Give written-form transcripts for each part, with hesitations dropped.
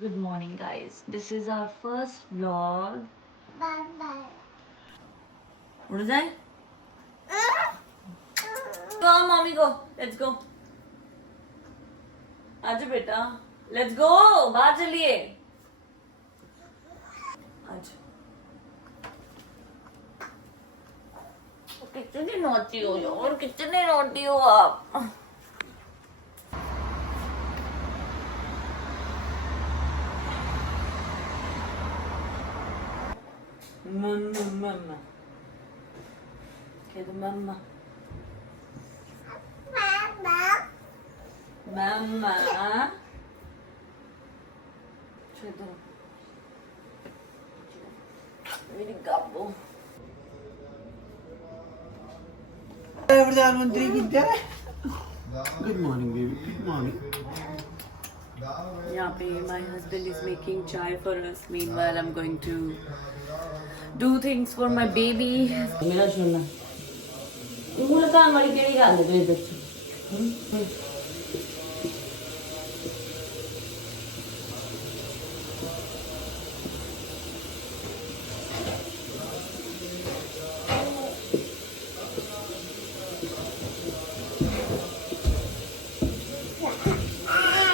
Good morning, guys. This is our first vlog. Bye bye. उठ जाए? Go, mommy, go. Let's go. आज बेटा. Let's go. बाहर चलिए. आज. कितने नॉटी हो यार, कितने नॉटी हो आप. Mama. Kaya mama. Mama. Çöydüm. Very gabbo. प्रधानमंत्री किधर है? Good morning baby, good morning. यहाँ पे my husband is making chai for us. Meanwhile, I'm going to do things for my baby. मेरा सुनना. तू लगा हमारी केड़ी गल है तेरे इधर.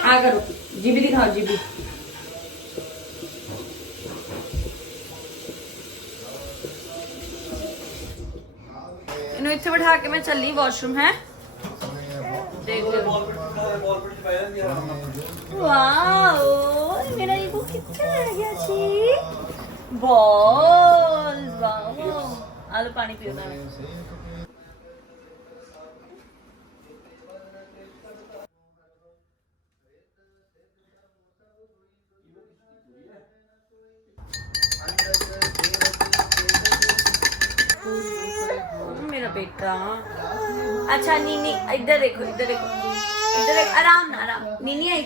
आ करो जीबी दिखाओ जीबी. इन्हें इतने बैठा के मैं चली वॉशरूम है. देख लो. वाओ मेरा ये को कितना रह गया छी. Ball wow. आलू पानी पियो ना. मेरा बेटा. अच्छा नीनी इधर देखो, इधर देखो, इधर देखो. आराम ना आराम. नीनी आई.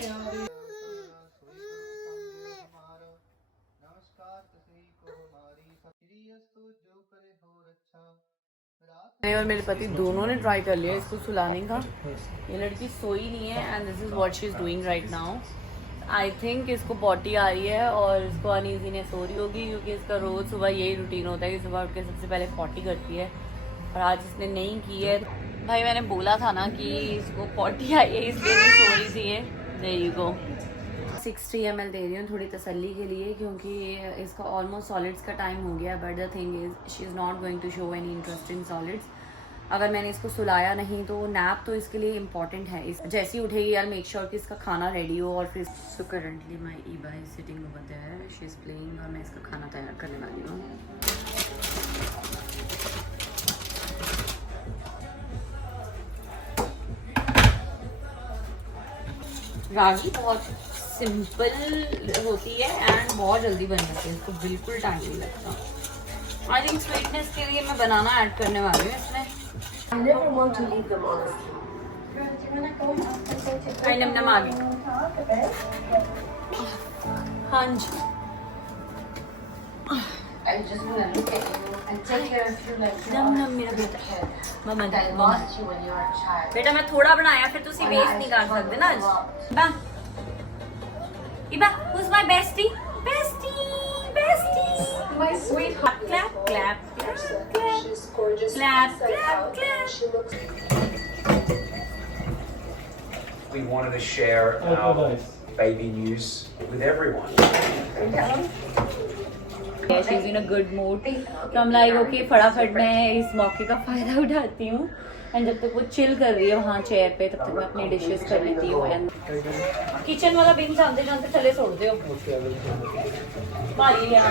मैं और मेरे पति दोनों ने ट्राई कर लिया इसको सुलाने का. ये लड़की सोई नहीं है and this is what she is doing right now. I think इसको पॉटी आ रही है और इसको अनईजीनेस हो रही होगी क्योंकि इसका रोज़ सुबह यही रूटीन होता है कि सुबह उठ के सबसे पहले पॉटी करती है और आज इसने नहीं की है. भाई मैंने बोला था ना कि इसको पॉटी आई है इसलिए नहीं सो रही थी. ये देयर यू गो. 60 ml दे रही हूँ थोड़ी तसल्ली के लिए क्योंकि इसका ऑलमोस्ट सॉलिड्स का टाइम हो गया. But the thing is she is not going to show any interest in solids. अगर मैंने इसको सुलाया नहीं तो नैप तो इसके लिए इम्पॉर्टेंट है. इस जैसी उठेगी यार मेक श्योर कि इसका खाना रेडी हो. और फिर so currently my Iba is sitting over there. She is playing और मैं इसका खाना तैयार करने वाली हूँ. रागी बहुत सिंपल होती है एंड बहुत जल्दी बन जाती है. इसको बिल्कुल टाइम नहीं लगता. आई थिंक स्वीटनेस के लिए मैं बनाना ऐड करने वाली हूँ इसमें. I never want to leave them on. आई नम आ गई. हाँ जी. I just want to look at you and take care of you like you num are नम मेरा बेटा. kid mamma that mamma lost you when you were a child. बेटा मैं थोड़ा बनाया फिर तुसी वेस्ट नहीं कर सकते ना आज. इबा इबा who's my bestie? Bestie bestie. My sweetheart. Clap clap clap clap. She's gorgeous. Clap, inside clap, out. clap. She looks. We wanted to share our baby news with everyone. Yeah, she's in a good mood. तो हम like okay फटाफट मैं इस मौके का फायदा उठाती हूँ एंड जब तक वो चिल कर रही है वहाँ चेयर पे तब तक मैं अपनी डिशेस कर लेती हूँ. एंड किचन वाला बिन जानते जानते थले छोड़ दो. भारी लिया.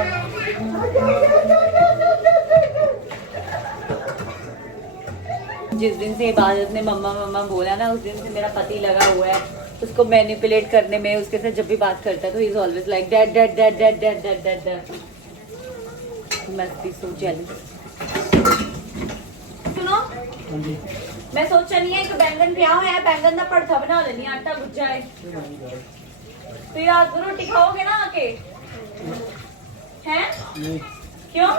जिस दिन से इबादत ने मम्मा मम्मा बोला ना उस दिन से मेरा पति लगा हुआ है उसको मैनिपुलेट करने में. उसके साथ जब भी बात करता है तो he is always like dad dad dad dad dad dad dad dad. Must be so jealous. सुनो मैं सोचा नहीं है कि बैंगन पिया है बैंगन का भरथा बना लेनी आटा गुज्जा है. तो रात को रोटी खाओगे ना आके हैं? क्यों?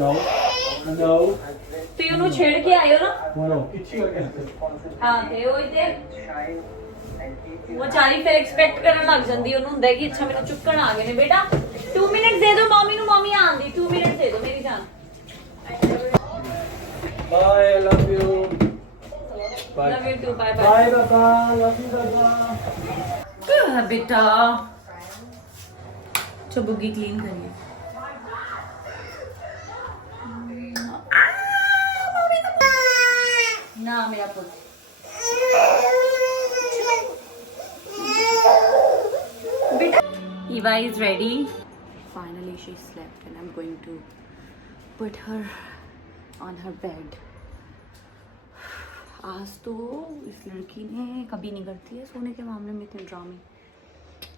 No. No. ਤੁਸੀਂ ਉਹਨੂੰ ਛੇੜ ਕੇ ਆਇਓ ਨਾ No. ਹਾਂ ਤੇ ਉਹ ਇਧਰ वो चारी फिर एक्सपेक्ट करने लग जाती है, ਹੁੰਦਾ कि अच्छा मेरे चुक्कन आ गए ने बेटा 2 मिनट दे दो मामी ਨੂੰ मामी आंदी 2 मिनट दे दो मेरी जान Bye, I love you. Bye. Love you too bye Bye, bye Baba. Love you, Baba. बेटा चबुगी क्लीन करिए ना मेरा पुत्र Eva is ready. Finally she slept and I'm going to put her on her bed. आज तो इस लड़की ने कभी नहीं करती है सोने के मामले में इतने ड्रामे.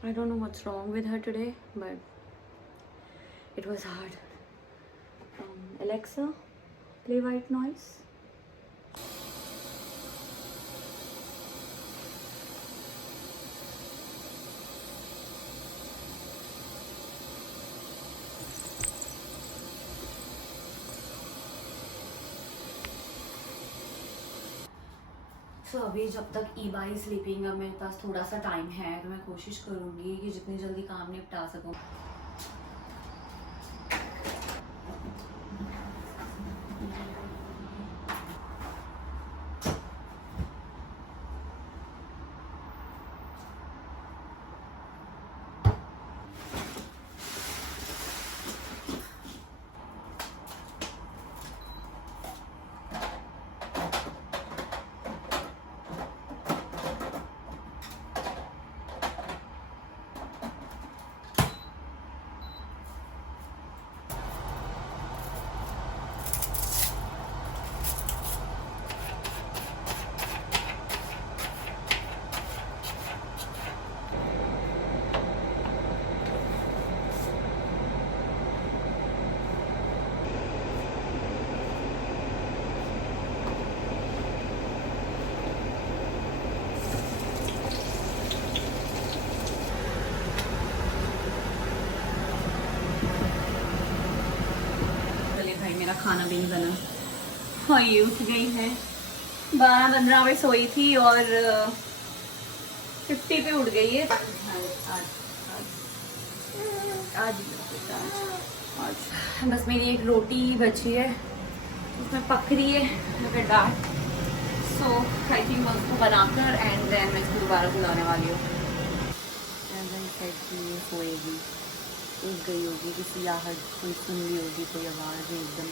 I don't know what's wrong with her today, but it was hard. Alexa, play white noise. So अभी जब तक ईवा ही स्लीपिंग है मेरे पास थोड़ा सा टाइम है तो मैं कोशिश करूँगी कि जितनी जल्दी काम निपटा सकूँ. मेरा खाना भी नहीं बना. हाँ ये उठ गई है 12-15 बजे सोई थी और 50 पे उठ गई है. आज बस मेरी एक रोटी बची है उसमें पक रही है दाल. सो आई थिंक मैं उसको बनाकर एंड देन मैं इसको दोबारा बुलाने वाली हूँ. सोएगी उठ गई होगी किसी आहट कोई सुन ली होगी कोई आवाज़ एकदम.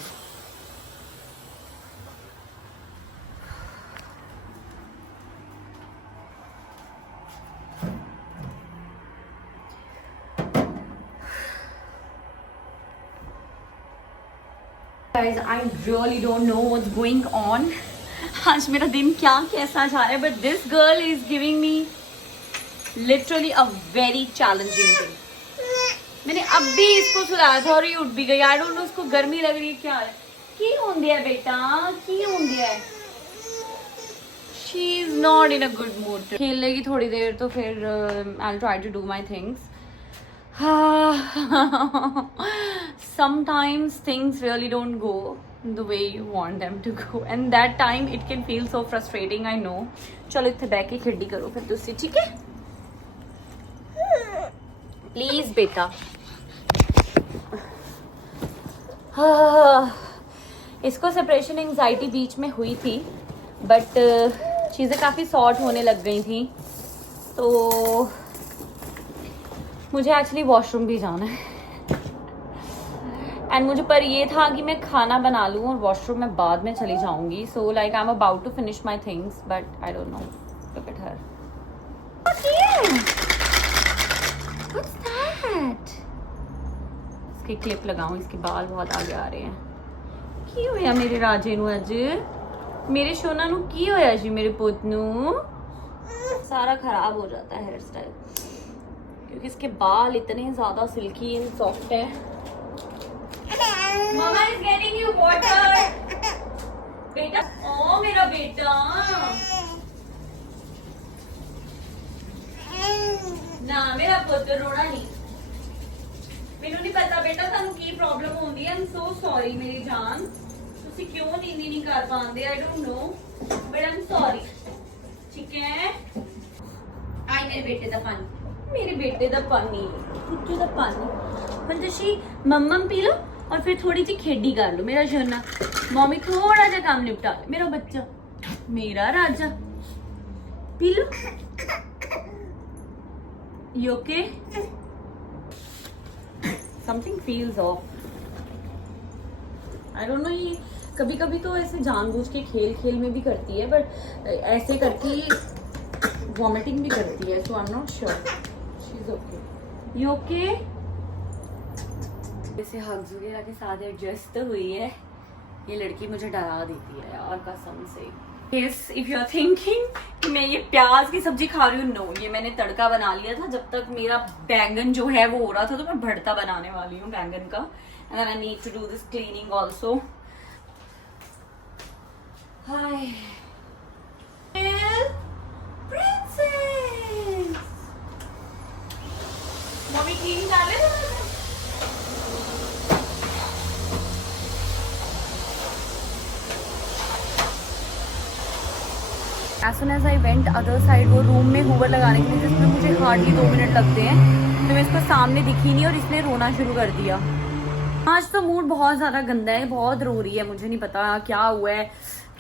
Guys, I really don't know what's going on. आज मेरा दिन क्या कैसा जा रहा है but this girl is giving me literally a very challenging day. मैंने अब भी इसको सुलाया था और ये उठ भी गई. आई डोंट नो इसको गर्मी लग रही है क्या है. की होंदी है बेटा की होंदी है. She is not in a good mood. खेल लेगी थोड़ी देर तो फिर I will try to do my things. Sometimes things really don't go the way you want them to go and that time it can feel so frustrating. I know. चलो इत्थे बैठ के खिड्डी करो फिर तुसी ठीक है प्लीज बेटा. इसको सेपरेशन एंजाइटी बीच में हुई थी बट चीज़ें काफ़ी सॉर्ट होने लग गई थी तो मुझे एक्चुअली वॉशरूम भी जाना है एंड मुझे पर ये था कि मैं खाना बना लूँ और वॉशरूम में बाद में चली जाऊंगी. So like I am about to finish my things but I don't know. Look at her. What's that? इसकी क्लिप लगाऊं इसके बाल बहुत आगे आ रहे हैं. की होया मेरे राजे नू अज मेरे सोना नू की होया जी मेरे पुत नू. सारा खराब हो जाता है हेयर स्टाइल क्योंकि इसके बाल इतने ज्यादा सिल्की एंड सॉफ्ट है. मम्मा इज गेटिंग यू वाटर. बेटा ओ मेरा बेटा ना मेरा पुत्र रोना नहीं. मैनू नहीं पता बेटा थानू की प्रॉब्लम होंदी है. आई एम सो सॉरी मेरी जान. तुसी क्यों नींद नहीं कर पांदे. आई don't no but I am sorry. ठीक है मेरे बेटे दा पानी कुत्ते दा पानी पंजशी मम्मम पी लो और फिर थोड़ी सी खेडी कर लो मेरा शोना मम्मी थोड़ा सा काम निपटा ले मेरा बच्चा मेरा राजा पी लो You okay? Something feels off. I don't know ये कभी कभी तो ऐसे जानबूझ के खेल में भी करती है बट ऐसे करके वॉमिटिंग भी करती है so I'm not sure. She's okay. You okay? जैसे हग्स वगैरह के साथ एडजस्ट तो हुई है ये लड़की मुझे डरा देती है यार कसम से Yes, if you're thinking कि मैं ये प्याज की सब्जी खा रही हूँ नो ये मैंने तड़का बना लिया था जब तक मेरा बैंगन जो है वो हो रहा था तो मैं भरता बनाने वाली हूँ बैंगन का and then I need to do this cleaning also. Hi. Princess. Mummy clean कर रहे थे As soon as I went other side वो रूम में हूवर लगाने के लिए जिसमें मुझे हार्डली 2 मिनट लगते हैं तो मैं इसको सामने दिखी नहीं और इसने रोना शुरू कर दिया. आज तो मूड बहुत ज़्यादा गंदा है बहुत रो रही है मुझे नहीं पता क्या हुआ है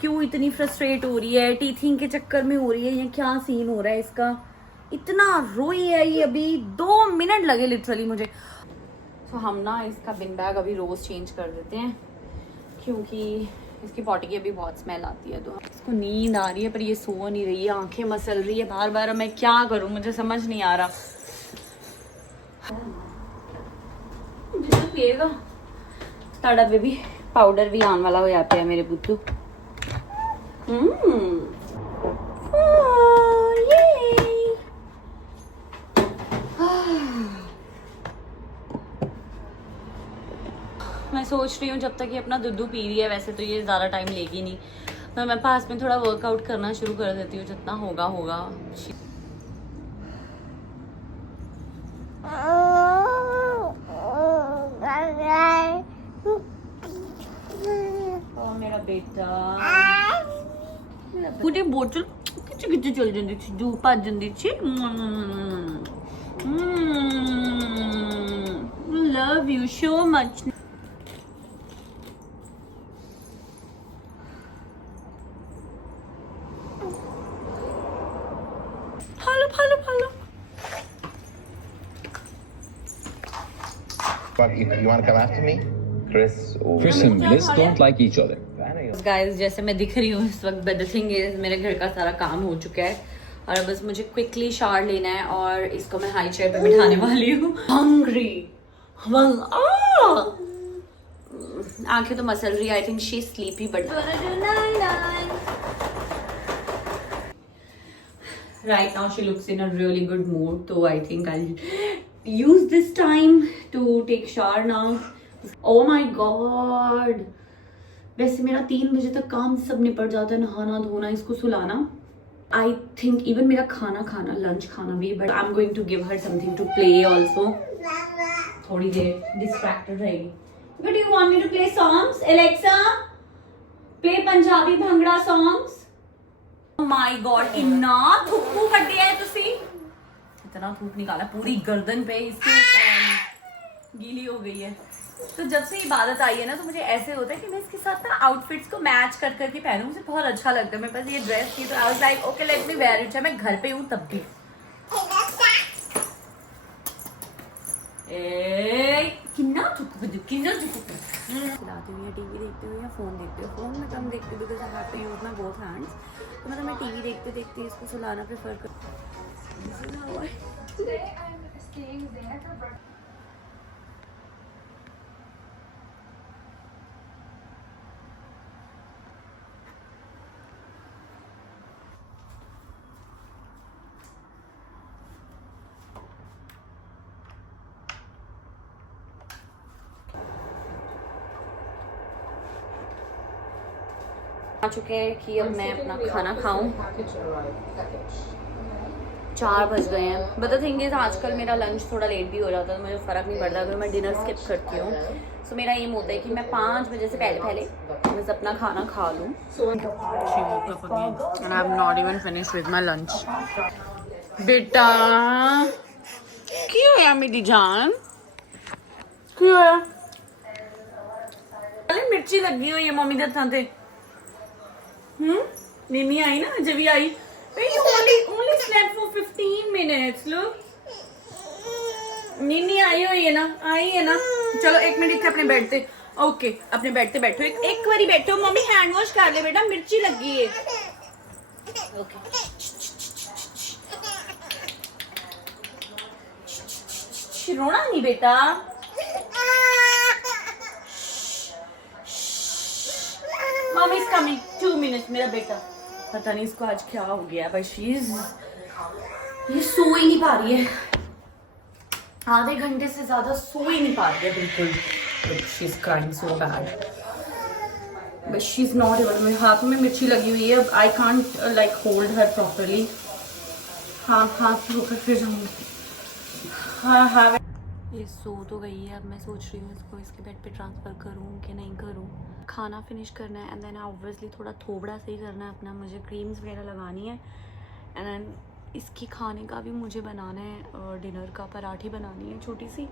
क्यों इतनी फ्रस्ट्रेट हो रही है टीथिंग के चक्कर में हो रही है या क्या सीन हो रहा है इसका इतना रोई है ये अभी 2 मिनट लगे लिटरली मुझे. तो हम ना इसका बिन बैग अभी रोज़ चेंज कर देते हैं क्योंकि इसकी पॉटी की अभी बहुत स्मेल आती है तो इसको नींद आ रही है पर ये सो नहीं रही है आंखें मसल रही है बार बार मैं क्या करूं मुझे समझ नहीं आ रहा. पिएगा साड़ा बेबी पाउडर भी आने वाला हो जाता है मेरे बुद्धू. मैं सोच रही हूँ जब तक ये अपना दूध पी रही है वैसे तो ये ज़्यादा टाइम लेगी नहीं तो मैं पास में थोड़ा वर्कआउट करना शुरू कर देती हूँ जितना होगा होगा. मेरा बेटा पूरी बोतल किच किच चल जाती थी जो भज जाती थी. Love you so much. Follow. You want to come after me? Chris and Bliss don't like each other. Guys, जैसे मैं दिख रही हूँ इस वक्त but the thing is मेरे घर का सारा काम हो चुका है और बस मुझे क्विकली शावर लेना है और इसको मैं हाई चेयर पे बिठाने वाली हूँ. Hungry. आंखें तो मसल रही है. I think she's sleepy but right now she looks in a really good mood so I think I'll use this time to take shower now. Oh my god वैसे मेरा 3 बजे तक काम सब निपट जाता है नहाना धोना इसको सुलाना. I think even मेरा खाना लंच खाना भी but I'm going to give her something to play also. थोड़ी देर distracted रहेगी. But do you want me to play songs? Alexa play Punjabi bhangra songs. My God इतना थूक कटिया है तुसी इतना थूक निकाला पूरी गर्दन पे इसकी गीली हो गई है. तो जब से इबादत आई है ना तो मुझे ऐसे होता है कि मैं इसके साथ ना आउटफिट्स को मैच कर करके पहनूं मुझे बहुत अच्छा लगता है. मेरे पास ये ड्रेस थी तो I was like okay let me wear it. मैं घर पे हूँ तब भी किन्ना थूक खिलाते हुए टीवी देखते हुए या फोन देखते हुए फोन में कम देखते हुए because I have to use my both hands तो मतलब मैं टीवी देखते देखते इसको सुलाना प्रेफर करती. आ चुके हैं कि अब मैं अपना खाना खाऊं. 4 बज गए हैं बट द थिंग इज आजकल मेरा लंच थोड़ा लेट भी हो जाता है तो मुझे फ़र्क नहीं पड़ता अगर मैं डिनर स्किप करती हूँ. सो मेरा एम होता है कि मैं 5 बजे से पहले बस अपना खाना खा लूँ. And I have not even finished with my lunch. बेटा क्यों है मेरी जान, क्यों है? अरे मिर्ची लगी हुई है मम्मी दे हत्थां ते। नीनी आई ना, जब भी आई only slept for 15 minutes. Look, नीनी आई हुई है ना, आई है ना। चलो एक मिनट इतने अपने बेड पे, ओके अपने बेड पे बैठो, एक बारी बैठो। मम्मी हैंड वॉश कर ले बेटा, मिर्ची लगी है। ओके रोना नहीं बेटा। Mummy is coming 2 minutes। मेरा बेटा पता नहीं इसको आज क्या हो गया, पर ये सो ही नहीं पा रही है, आधे घंटे से ज्यादा सो ही नहीं पा रही है बिल्कुल। She is crying so bad, but she is not able. मेरे हाथ में मिर्ची लगी हुई है, I can't like hold her properly. हाँ हाथ होकर फिर जाऊंगी। हाँ ये सो तो गई है, अब मैं सोच रही हूँ इसको इसके बेड पे ट्रांसफ़र करूँ कि नहीं करूँ। खाना फिनिश करना है एंड देन ऑब्वियसली थोड़ा थोबड़ा सही करना है अपना, मुझे क्रीम्स वगैरह लगानी है एंड देन इसकी खाने का भी मुझे बनाना है, डिनर का पराठी बनानी है छोटी सी।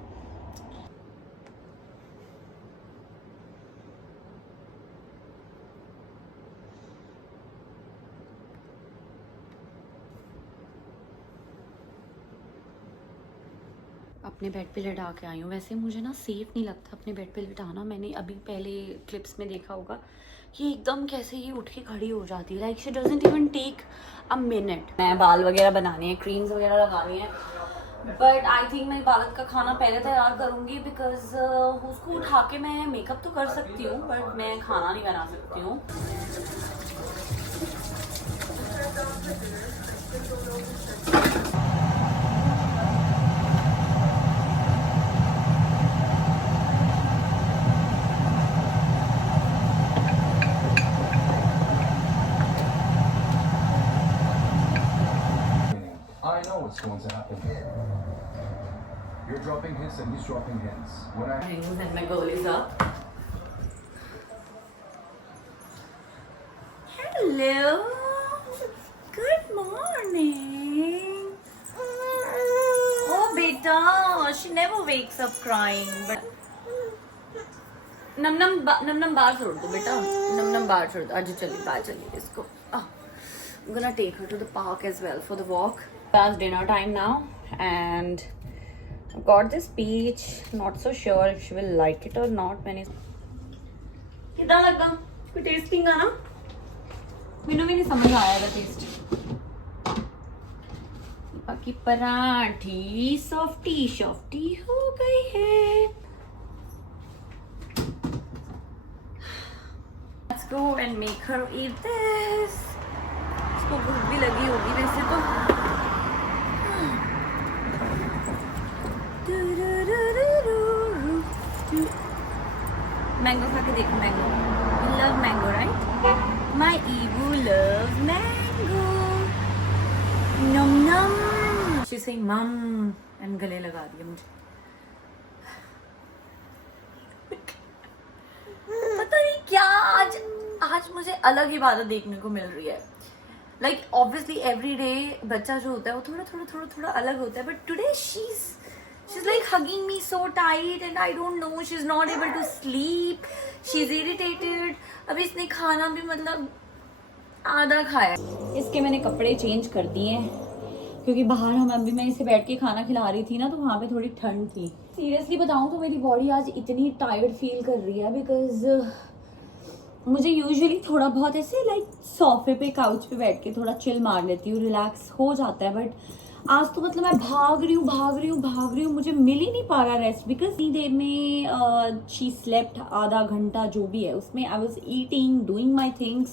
अपने बेड पे लिटा के आई हूँ। वैसे मुझे ना सेफ़ नहीं लगता अपने बेड पे लिटाना। मैंने अभी पहले क्लिप्स में देखा होगा कि एकदम कैसे ये उठ के खड़ी हो जाती है, like she doesn't even take a minute. मैं बाल वगैरह बनानी है, क्रीम्स वगैरह लगानी है, बट आई थिंक मैं बालक का खाना पहले तैयार करूँगी बिकॉज उसको उठा के मैं मेकअप तो कर सकती हूँ बट मैं खाना नहीं बना सकती हूँ। I know what's going to happen. You're dropping hints and he's dropping hints. When I And my girl is up. Hello. Good morning. Oh beta, she never wakes up crying. But नम नम बाहर छोड़ दो बेटा, नम बाहर छोड़ दो। आज चलिए बाहर चलिए इसको। I'm gonna take her to the park as well for the walk. Past dinner time now and I've got this peach. Not so sure if she will like it or not. मैंने कितना लगा, कोई testing का ना मैंने भी नहीं समझ आया था टेस्ट। बाकी पराठी सॉफ्टी हो गई है। Let's go and make her eat this. इसको भूख भी लगी होगी वैसे तो। मैंगो खा के देखो, mango. You love mango, right? My Ebu loves mango. Nom nom. She's saying mum and गले लगा दिया मुझे। पता नहीं क्या आज मुझे अलग इबादत देखने को मिल रही है। Like obviously every day बच्चा जो होता है वो थोड़ा अलग होता है, but today she's like hugging me so tight and I don't know, she's not able to sleep, she's irritated. अभी इसने खाना भी मतलब आधा खाया। इसके मैंने कपड़े चेंज कर दिए हैं क्योंकि बाहर मैं इसे बैठ के खाना खिला रही थी ना, तो वहाँ पे थोड़ी ठंड थी। सीरियसली बताऊँ तो मेरी बॉडी आज इतनी टायर्ड फील कर रही है बिकॉज मुझे यूजुअली थोड़ा बहुत ऐसे लाइक सोफे पे काउच पे बैठ के थोड़ा चिल मार लेती हूँ, रिलैक्स हो जाता है, बट आज तो मतलब मैं भाग रही हूँ, मुझे मिल ही नहीं पा रहा रेस्ट बिकॉज इतनी देर में शी स्लेप्ट आधा घंटा जो भी है उसमें I was eating doing my things,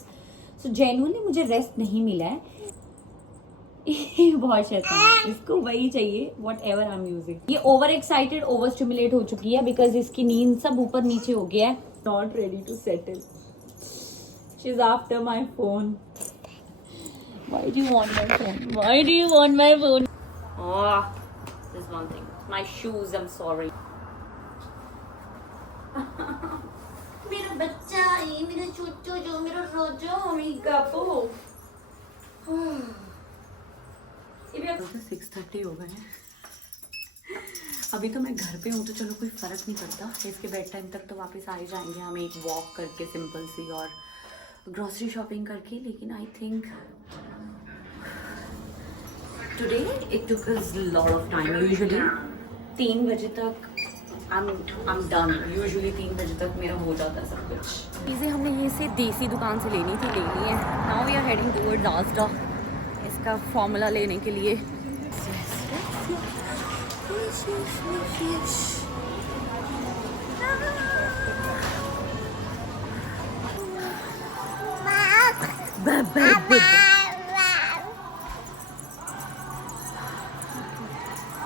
so genuinely मुझे रेस्ट नहीं मिला है। बहुत शैतान है, इसको वही चाहिए what ever I am using. ये ओवर एक्साइटेड ओवर स्टिमुलेट हो चुकी है बिकॉज इसकी नींद सब ऊपर नीचे हो गया है, not ready to settle. She's after my phone. Why do you want my phone? Why do you want my phone? Oh, there's one thing. My shoes, I'm sorry. मेरा बच्चा है, मेरा चूचू जो, मेरा रोजो, मेरी गप्पू। ये भी 6:30 हो गए हैं। अभी तो मैं घर पे हूँ तो चलो कोई फ़र्क नहीं पड़ता, इसके बेड टाइम तक तो वापस आ ही जाएंगे हम एक वॉक करके सिंपल सी और ग्रॉसरी शॉपिंग करके। लेकिन I think today it took us lot of time. Usually 3 बजे तक आई एम डन। यूजुअली 3 बजे तक मेरा हो जाता है सब कुछ। चीज़ें हमने ये से देसी दुकान से लेनी थी, ले ली है। Now we are heading towards आस्टा इसका फॉर्मूला लेने के लिए।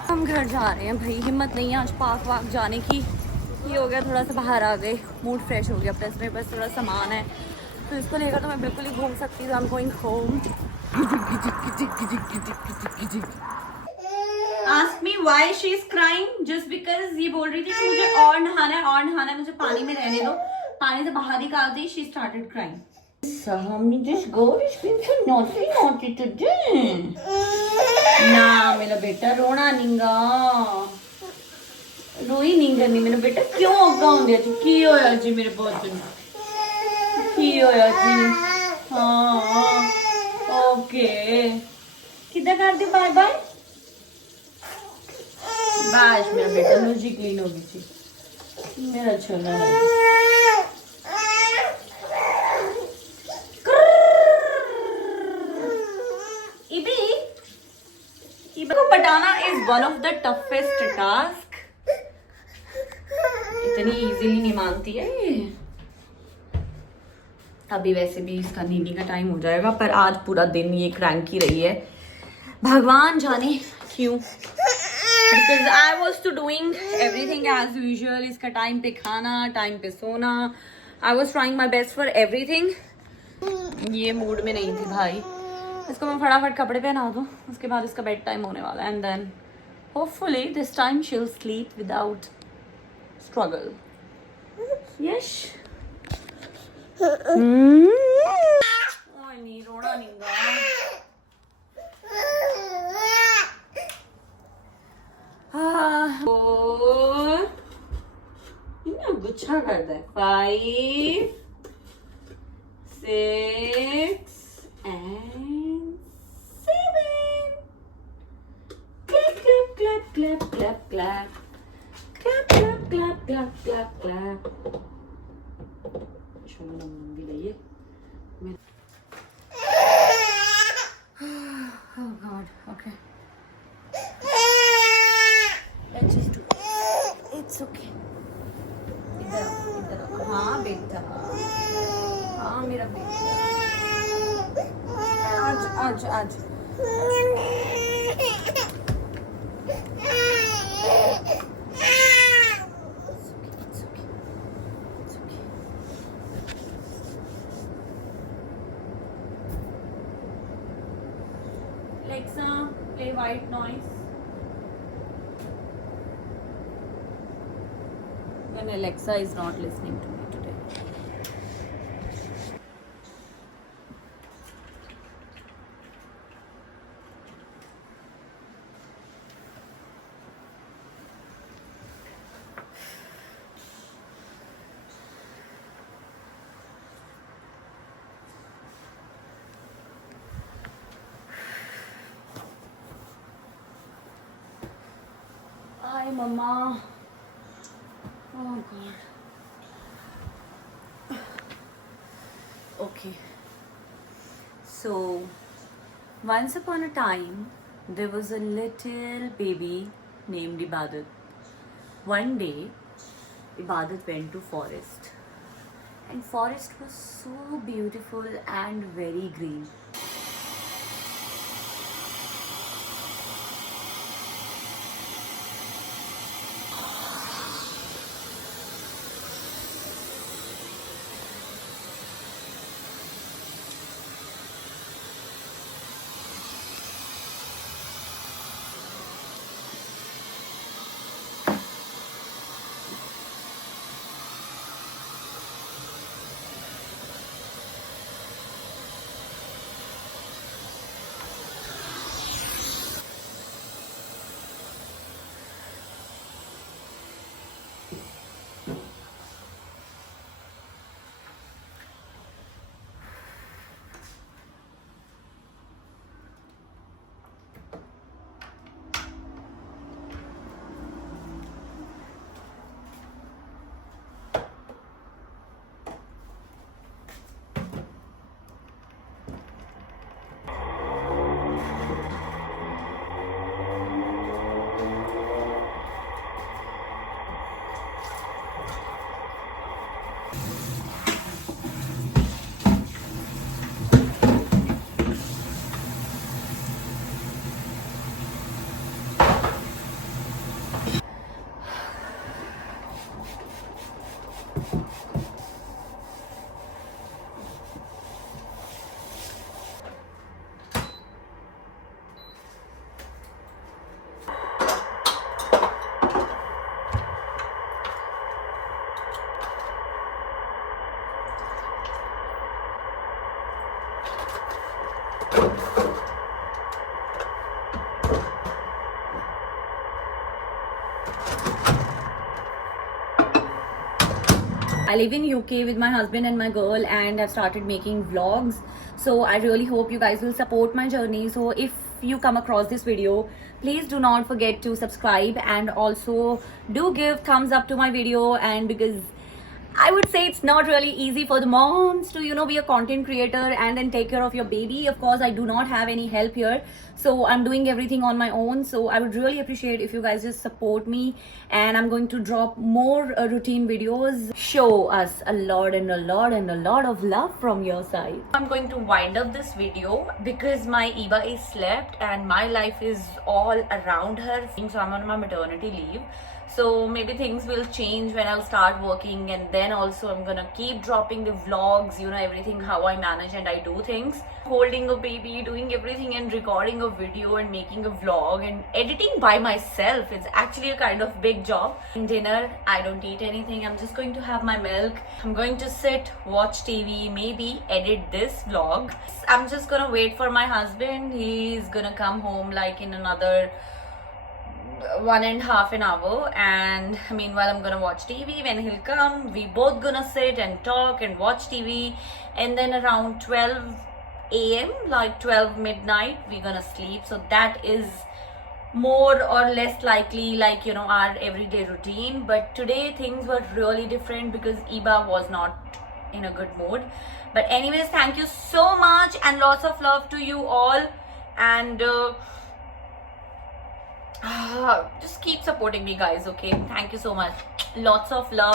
हम घर जा रहे हैं भाई, हिम्मत नहीं है आज पार्क वाक जाने की। ये हो गया थोड़ा सा बाहर आ गए, मूड फ्रेश हो गया। प्लस मेरे पास थोड़ा सामान है तो इसको लेकर तो मैं बिल्कुल ही घूम सकती हूँ। I am going home. Ask me why she is crying just because ये बोल रही थी कि मुझे और नहाना है, मुझे पानी में रहने दो, पानी से बाहर निकाल दी। She started crying. Sammy, this girl is being so naughty today. ना मेरा बेटा रोना नींगा, रोई नहीं करनी मेरा बेटा। क्यों अग्गा होंगे जी? की होया जी मेरे बहुत दिन की होया जी? हाँ ओके, किधर कर दी? बाय बाय बाश मेरा बेटा। नोजी क्लीन होगी जी मेरा छोला है। इबी को पटाना is one of the toughest task. इतनी इजीली नहीं मानती है ये। अभी वैसे भी इसका नीनी का टाइम हो जाएगा, पर आज पूरा दिन ये क्रैंकी रही है, भगवान जाने क्यों। Because I was to doing everything as usual. इसका टाइम पे खाना, टाइम पे सोना। I was trying my best for everything. ये मूड में नहीं थी भाई। इसको मैं फटाफट कपड़े पहना दूँ, उसके बाद इसका बेड टाइम होने वाला है। And then hopefully this time she'll sleep without struggle. Yes. ओए नहीं रोना नहीं गा। गुच्छा कर दे। 5, 6 and 7. Clap clap clap clap clap clap clap clap clap clap clap clap. चलो नम भी लइए। Oh God. Okay. Let's just do it. It's okay. इधर हाँ बेटा, हाँ मेरा बेटा। आज आज आज Alexa, play white noise. And Alexa is not listening to me today. Hi, Mama. Oh God. Okay. So, once upon a time, there was a little baby named Ibadat. One day, Ibadat went to forest. And forest was so beautiful and very green. I live in UK with my husband and my girl, and I've started making vlogs. So I really hope you guys will support my journey. So if you come across this video, please do not forget to subscribe, and also do give thumbs up to my video. And because I would say it's not really easy for the moms to, be a content creator and then take care of your baby. Of course, I do not have any help here. So I'm doing everything on my own. So I would really appreciate if you guys just support me. And I'm going to drop more routine videos. Show us a lot and a lot and a lot of love from your side. I'm going to wind up this video because my Iba is slept and my life is all around her. So I'm on my maternity leave. So maybe things will change when I'll start working, and then also I'm gonna keep dropping the vlogs, everything how I manage and I do things. Holding a baby, doing everything, and recording a video and making a vlog and editing by myself. It's actually a kind of big job. In dinner, I don't eat anything. I'm just going to have my milk. I'm going to sit, watch TV, maybe edit this vlog. I'm just gonna wait for my husband. He's gonna come home like in another 1.5 hours, and meanwhile I'm gonna watch TV. When he'll come, we both gonna sit and talk and watch TV, and then around 12 a.m. like 12 midnight we're gonna sleep. So that is more or less likely like our everyday routine. But today things were really different because Iba was not in a good mood. But anyways, thank you so much and lots of love to you all, and just keep supporting me, guys. Okay, thank you so much. Lots of love.